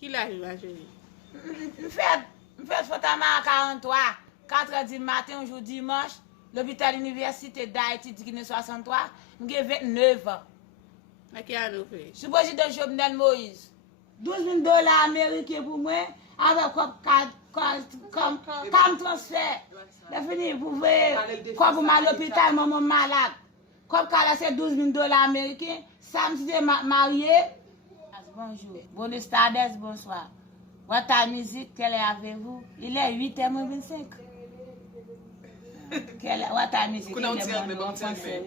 Qui l'arrive, ma chérie? M'fait Fotama à 43, 4h du matin, un jour dimanche, l'hôpital université d'Haïti dit qu'il est 63, j'ai 29 ans. À qui a nous fait? Je suis président Jovenel Moïse. $12 000 américains pour moi, avec comme transfert. C'est fini, vous voyez, quand vous m'allez à l'hôpital, maman malade. Comme quand c'est $12 000 américains, samedi, marié. Bonjour, bonne stades, bonsoir. Votre musique, quelle est avec vous? Il est 8h25. Votre musique, il est bon français.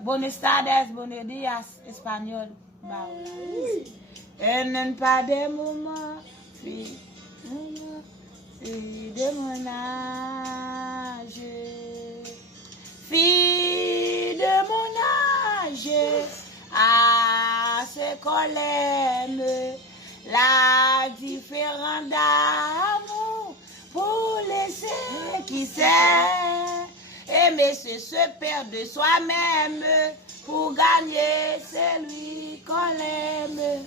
Buenos tardes, buenos días, espagnol. En pas de moment, fille de mon âge. Fille de mon âge, à ce qu'on aime, la différence d'amour pour laisser qui sait. Aimer, c'est se perdre de soi-même pour gagner celui qu'on aime.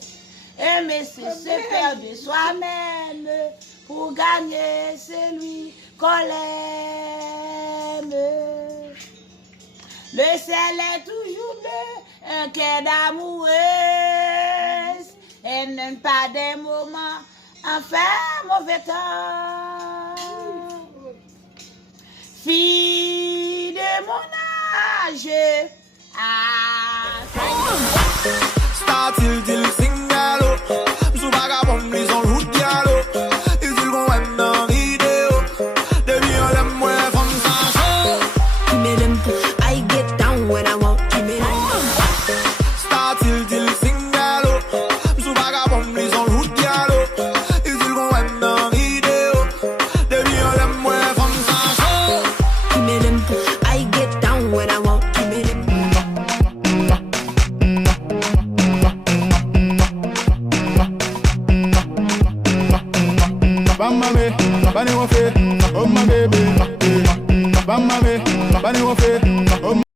Aimer, c'est se perdre de soi-même pour gagner celui qu'on aime. Le ciel est toujours bleu, un cœur d'amoureuse. Et n'aime pas des moments, enfin mauvais temps. Fille de mon âge, Start till sing gallo. Sou vagabond, les on route gallo. Ils vont même dans vidéo. Depuis on l'aime moins comme ça. Give me them, I get down when I want. Give me them. Start till sing gallo. Sou vagabond, les on route gallo. Ils vont même dans vidéo. Depuis on l'aime moins comme ça. Give me them, I get down when I want. Give me them. Bamame, bani wofe, oh my baby. Bamame, bani wofe, oh